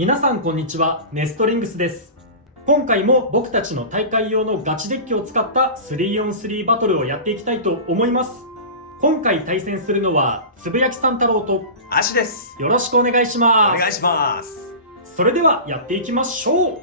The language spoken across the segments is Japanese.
皆さんこんにちは、ネストリングスです。今回も僕たちの大会用のガチデッキを使った 3on3 バトルをやっていきたいと思います。今回対戦するのはつぶやきさん太郎とアシです。よろしくお願いします。お願いします。それではやっていきましょう。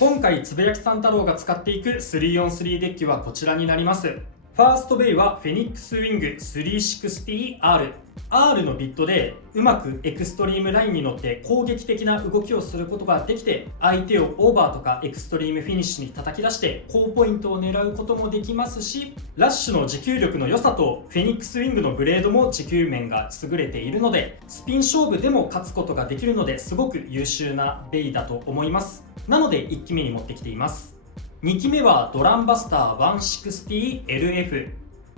今回つぶやきさん太郎が使っていく 3on3 デッキはこちらになります。ファーストベイはフェニックスウィング 360R。R のビットでうまくエクストリームラインに乗って攻撃的な動きをすることができて、相手をオーバーとかエクストリームフィニッシュに叩き出して高ポイントを狙うこともできますし、ラッシュの持久力の良さとフェニックスウィングのブレードも持久面が優れているので、スピン勝負でも勝つことができるので、すごく優秀なベイだと思います。なので1機目に持ってきています。2機目はドランバスター 160LF。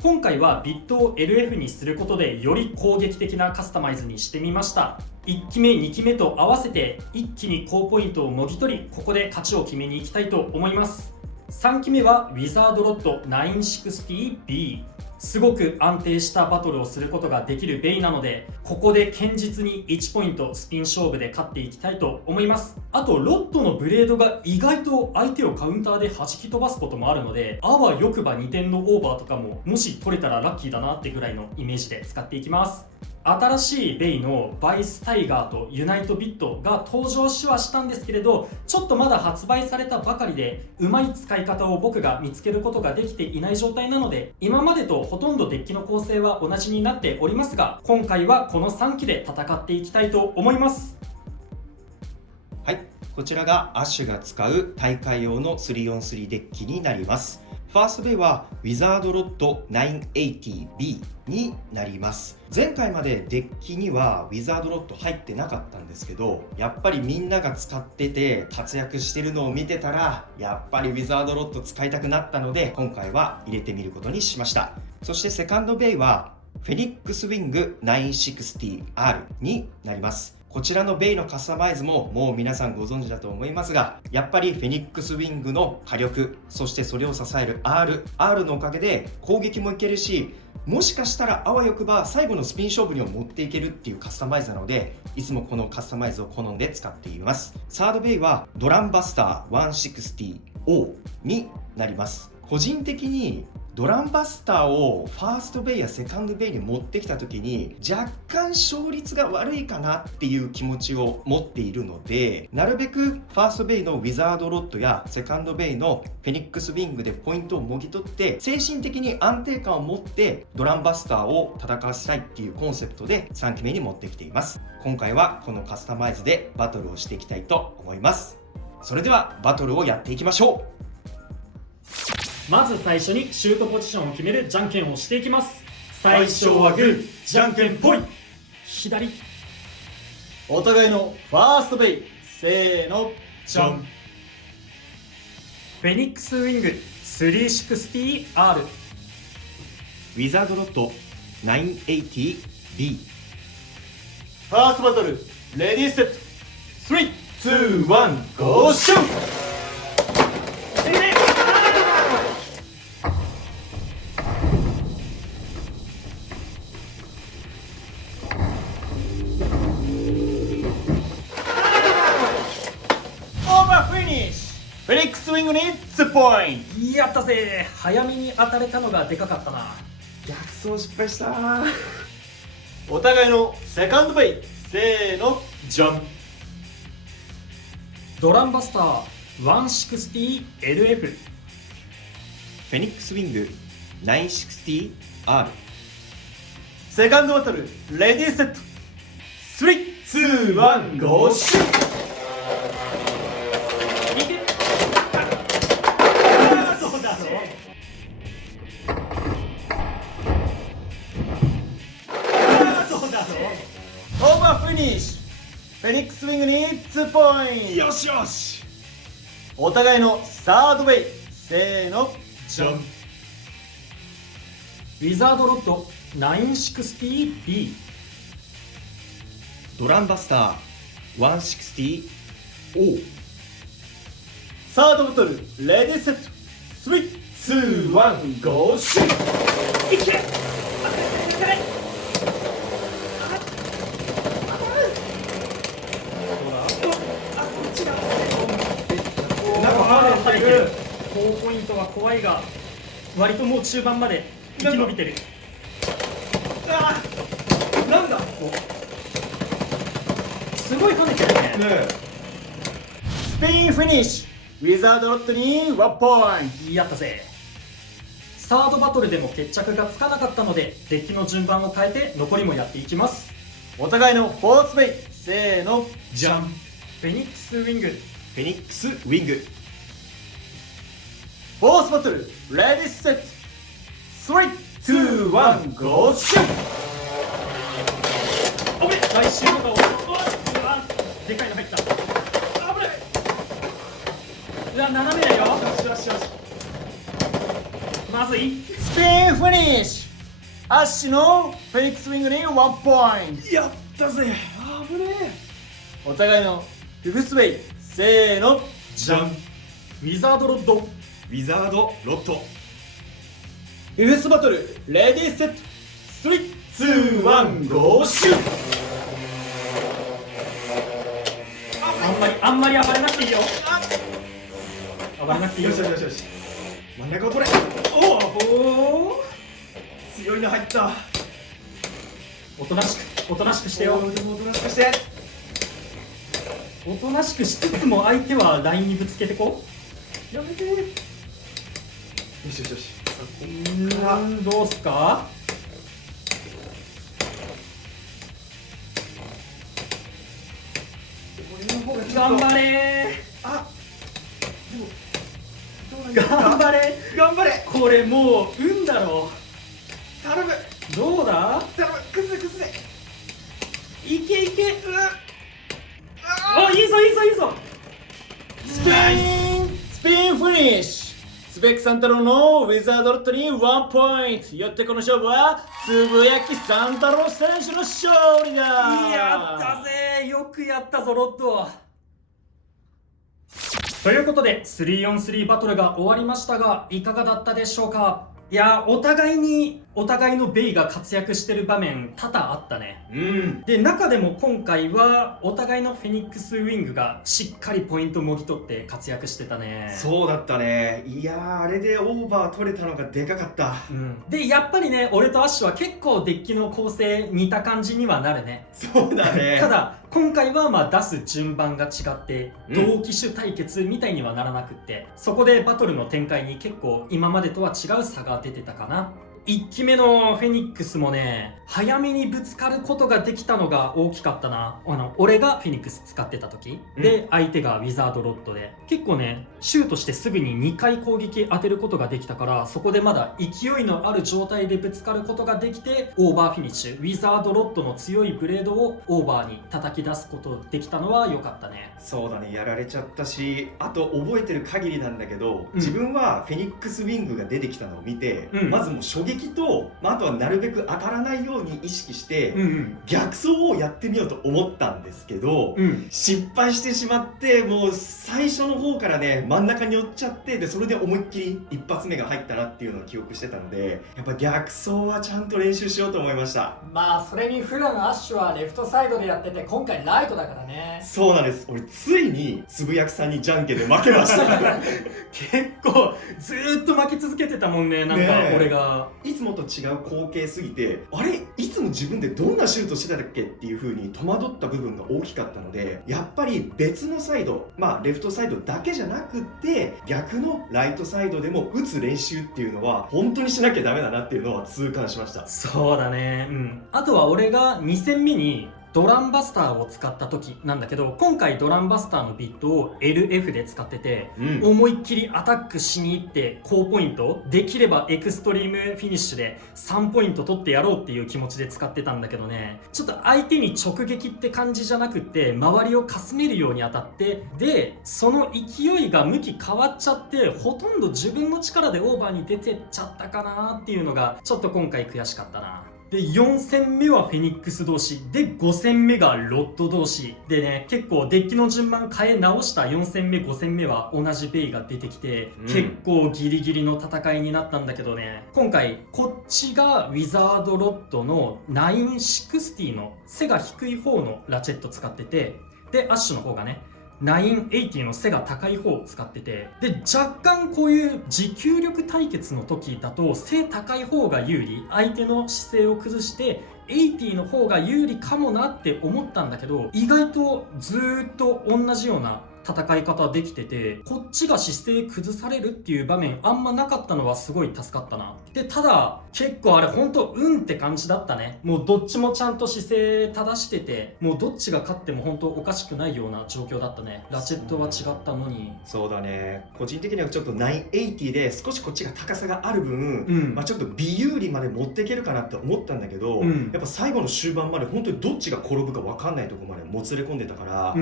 今回はビットを LF にすることでより攻撃的なカスタマイズにしてみました。1機目2機目と合わせて一気に高ポイントをもぎ取り、ここで勝ちを決めに行きたいと思います。3機目はウィザードロッド 960B。 すごく安定したバトルをすることができるベイなので、ここで堅実に1ポイントスピン勝負で勝っていきたいと思います。あとロッドのブレードが意外と相手をカウンターで弾き飛ばすこともあるので、あわよくば2点のオーバーとかももし取れたらラッキーだなってぐらいのイメージで使っていきます。新しいベイのバイスタイガーとユナイトビットが登場しはしたんですけれど、ちょっとまだ発売されたばかりでうまい使い方を僕が見つけることができていない状態なので、今までとほとんどデッキの構成は同じになっておりますが、今回はこの3機で戦っていきたいと思います。はい、こちらがアッシュが使う大会用の 3on3 デッキになります。ファーストベイはウィザードロッド 980B になります。前回までデッキにはウィザードロッド入ってなかったんですけど、やっぱりみんなが使ってて活躍してるのを見てたら、やっぱりウィザードロッド使いたくなったので、今回は入れてみることにしました。そしてセカンドベイはフェニックスウィング 960R になります。こちらのベイのカスタマイズももう皆さんご存知だと思いますが、やっぱりフェニックスウィングの火力、そしてそれを支える R のおかげで攻撃もいけるし、もしかしたらあわよくば最後のスピン勝負にも持っていけるっていうカスタマイズなので、いつもこのカスタマイズを好んで使っています。サードベイはドランバスター 160O になります。個人的にドランバスターをファーストベイやセカンドベイに持ってきた時に若干勝率が悪いかなっていう気持ちを持っているので、なるべくファーストベイのウィザードロッドやセカンドベイのフェニックスウィングでポイントをもぎ取って、精神的に安定感を持ってドランバスターを戦わせたいっていうコンセプトで3期目に持ってきています。今回はこのカスタマイズでバトルをしていきたいと思います。それではバトルをやっていきましょう。まず最初にシュートポジションを決めるじゃんけんをしていきます。最初はグー、じゃんけんぽい。左。お互いのファーストベイ、せーの、じゃん。フェニックスウィング 360R。 ウィザードロッド 980B。 ファーストバトル、レディーセット、3、2、1、ゴーシュー。フェニックスウィングに2ポイント。やったぜ。早めに当たれたのがでかかったな。逆走失敗したー。お互いのセカンドベイ、せーの、じゃん。ドランバスター 160LF。 フェニックスウィング 960R。 セカンドバトル、レディーセット、3、2、1、ゴーシュー。オーバーフィニッシュ。フェニックスウィングに2ポイント。よしよし。お互いのサードベイ、せーの、じゃん。ウィザードロッド 960B。 ドランバスター 160O。 サードバトル、レディーセット、3、2、1、ゴーシュー。いけ。怖いが割ともう中盤まで生き延びてる。なんだすごい跳ねてるね。スピンフィニッシュ、ウィザードロットに1ポインやったぜ。サードバトルでも決着がつかなかったのでデッキの順番を変えて残りもやっていきます。ト。お互いのフォースベイ、せーの、じゃん。フェニックスウィング。フェニックスウィング。フォースバトル、レディーセット、3、2、1、ゴーシュー。おめ来週とかをでかいの入った。危ない。うわ斜めだよ。よしよしよし。まずい。スピンフィニッシュ、アッシュのフェニックスウィングに1ポイント。やったぜ。危ねお互いのフィフスウェイ、せーの、じゃん。ウィザードロッド。ウィザードロット。フィフスバトル、レディーセット、3、2、1、ゴーシュー。あんまり暴れなくていいよ。暴れなくていいよ。よしよしよしよし。真ん中を取れ。おお。強いの入った。おとなしくしてよ。おとなしくして。おとなしくしつつも相手はラインにぶつけてこう。やめて。よしよしよし。さあこっからどうすか。俺の方がちょっと頑張れあ、でもどうなんー。だろう頑張れ。頑張れ。これもう運だろ頼むう。どうだ。頼む。くずれくずれ。いけいけ。あお、いいぞいいぞいいぞ。スピンフィニッシュ、スペックサンタロウのウィザードロットに1ポイント。よってこの勝負はつぶやきサンタロウ選手の勝利だ。やったぜ。よくやったぞロッド。ということで 3on3 バトルが終わりましたがいかがだったでしょうか。いやお互いのベイが活躍してる場面多々あったね。で中でも今回はお互いのフェニックスウィングがしっかりポイントもぎ取って活躍してたね。そうだったね。いやー、あれでオーバー取れたのがでかかった。でやっぱりね俺とアッシュは結構デッキの構成似た感じにはなるね。そうだね。ただ今回はまあ出す順番が違って同機種対決みたいにはならなくって、そこでバトルの展開に結構今までとは違う差が出てたかな。1機目のフェニックスもね早めにぶつかることができたのが大きかったな。俺がフェニックス使ってた時、で相手がウィザードロッドで結構ねシュートしてすぐに2回攻撃当てることができたから、そこでまだ勢いのある状態でぶつかることができてオーバーフィニッシュ、ウィザードロッドの強いブレードをオーバーに叩き出すことできたのは良かったね。そうだね、やられちゃったし、あと覚えてる限りなんだけど、自分はフェニックスウィングが出てきたのを見て、まずもう衝撃と、あとはなるべく当たらないように意識して、逆走をやってみようと思ったんですけど、失敗してしまって、もう最初の方からね真ん中に寄っちゃって、でそれで思いっきり一発目が入ったなっていうのを記憶してたので、やっぱ逆走はちゃんと練習しようと思いました。まあそれに普段アッシュはレフトサイドでやってて今回ライトだからね。そうなんです。俺ついにつぶやきさんにじゃんけんで負けました結構ずーっと負け続けてたもんね。なんか俺がいつもと違う光景すぎて、あれいつも自分でどんなシュートしてたっけっていう風に戸惑った部分が大きかったので、やっぱり別のサイド、まあレフトサイドだけじゃなくって逆のライトサイドでも打つ練習っていうのは本当にしなきゃダメだなっていうのは痛感しました。そうだね。あとは俺が2戦目にドランバスターを使った時なんだけど、今回ドランバスターのビットを LF で使ってて、思いっきりアタックしに行って高ポイント、できればエクストリームフィニッシュで3ポイント取ってやろうっていう気持ちで使ってたんだけどね、ちょっと相手に直撃って感じじゃなくって周りをかすめるように当たって、でその勢いが向き変わっちゃってほとんど自分の力でオーバーに出てっちゃったかなっていうのがちょっと今回悔しかったな。で4戦目はフェニックス同士で、5戦目がロッド同士でね、結構デッキの順番変え直した4戦目5戦目は同じベイが出てきて、結構ギリギリの戦いになったんだけどね、今回こっちがウィザードロッドの960の背が低い方のラチェット使ってて、でアッシュの方がね980の背が高い方を使ってて、で若干こういう持久力対決の時だと背高い方が有利、相手の姿勢を崩して80の方が有利かもなって思ったんだけど、意外とずーっと同じような戦い方できてて、こっちが姿勢崩されるっていう場面あんまなかったのはすごい助かったな。でただ結構あれほんとって感じだったね。もうどっちもちゃんと姿勢正してて、もうどっちが勝っても本当おかしくないような状況だったね。ラチェットは違ったのに。そうだね、個人的にはちょっと980で少しこっちが高さがある分、ちょっと微有利まで持っていけるかなって思ったんだけど、やっぱ最後の終盤まで本当にどっちが転ぶか分かんないところまでもつれ込んでたから、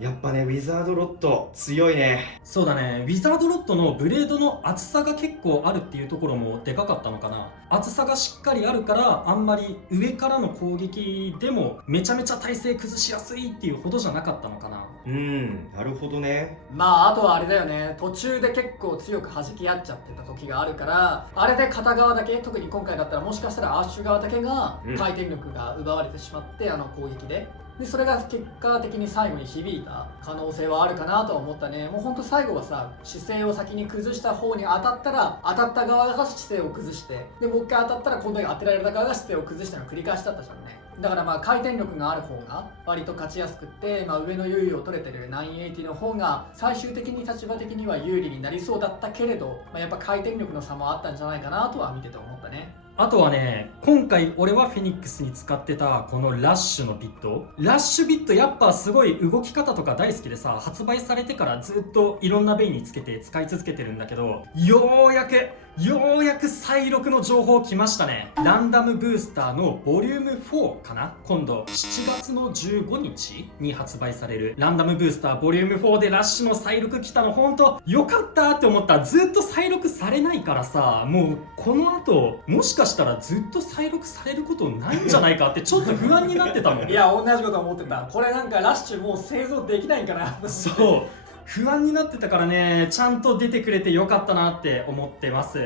やっぱねウィザードロッド強いね。そうだね、ウィザードロッドのブレードの厚さが結構あるっていうところもでかかったのかな。厚さがしっかりあるからあんまり上からの攻撃でもめちゃめちゃ体勢崩しやすいっていうほどじゃなかったのかな。なるほどね。まああとはあれだよね、途中で結構強く弾き合っちゃってた時があるから、あれで片側だけ、特に今回だったらもしかしたらアッシュ側だけが回転力が奪われてしまって、あの攻撃でそれが結果的に最後に響いた可能性はあるかなとは思ったね。もうほんと最後はさ、姿勢を先に崩した方に当たったら当たった側が姿勢を崩して、でもう一回当たったら今度は当てられた側が姿勢を崩したのを繰り返しだったじゃんね。だからまあ回転力がある方が割と勝ちやすくって、上の優位を取れてる980の方が最終的に立場的には有利になりそうだったけれど、やっぱ回転力の差もあったんじゃないかなとは見てて思ったね。あとはね、今回俺はフェニックスに使ってたこのラッシュのビット。ラッシュビットやっぱすごい動き方とか大好きでさ、発売されてからずっといろんなベイにつけて使い続けてるんだけど、ようやく再録の情報来ましたね。ランダムブースターのボリューム4かな、今度7月の15日に発売されるランダムブースターボリューム4でラッシュの再録来たのほんとよかったって思った。ずっと再録されないからさ、もうこの後もしかしたらずっと再録されることないんじゃないかってちょっと不安になってたもん。いや同じこと思ってた。これなんかラッシュもう製造できないんかな。そう不安になってたからね、ちゃんと出てくれてよかったなって思ってます。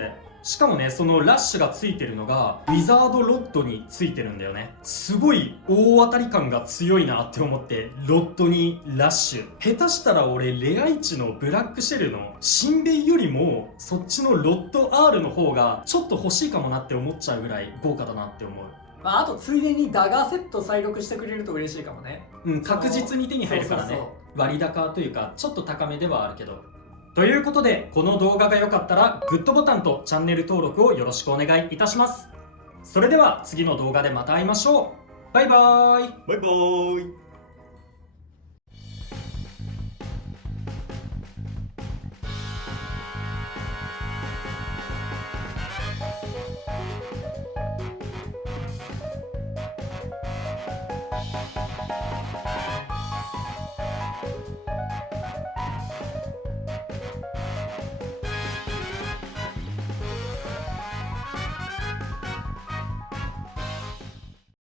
しかもね、そのラッシュがついてるのがウィザードロッドについてるんだよね。すごい大当たり感が強いなって思って、ロッドにラッシュ。下手したら俺レア1のブラックシェルのシンベイよりもそっちのロッド R の方がちょっと欲しいかもなって思っちゃうぐらい豪華だなって思う。あとついでにダガーセット再録してくれると嬉しいかもね。確実に手に入るからね。割高というかちょっと高めではあるけど。ということで、この動画が良かったらグッドボタンとチャンネル登録をよろしくお願いいたします。それでは次の動画でまた会いましょう。バイバーイ。バイバーイ。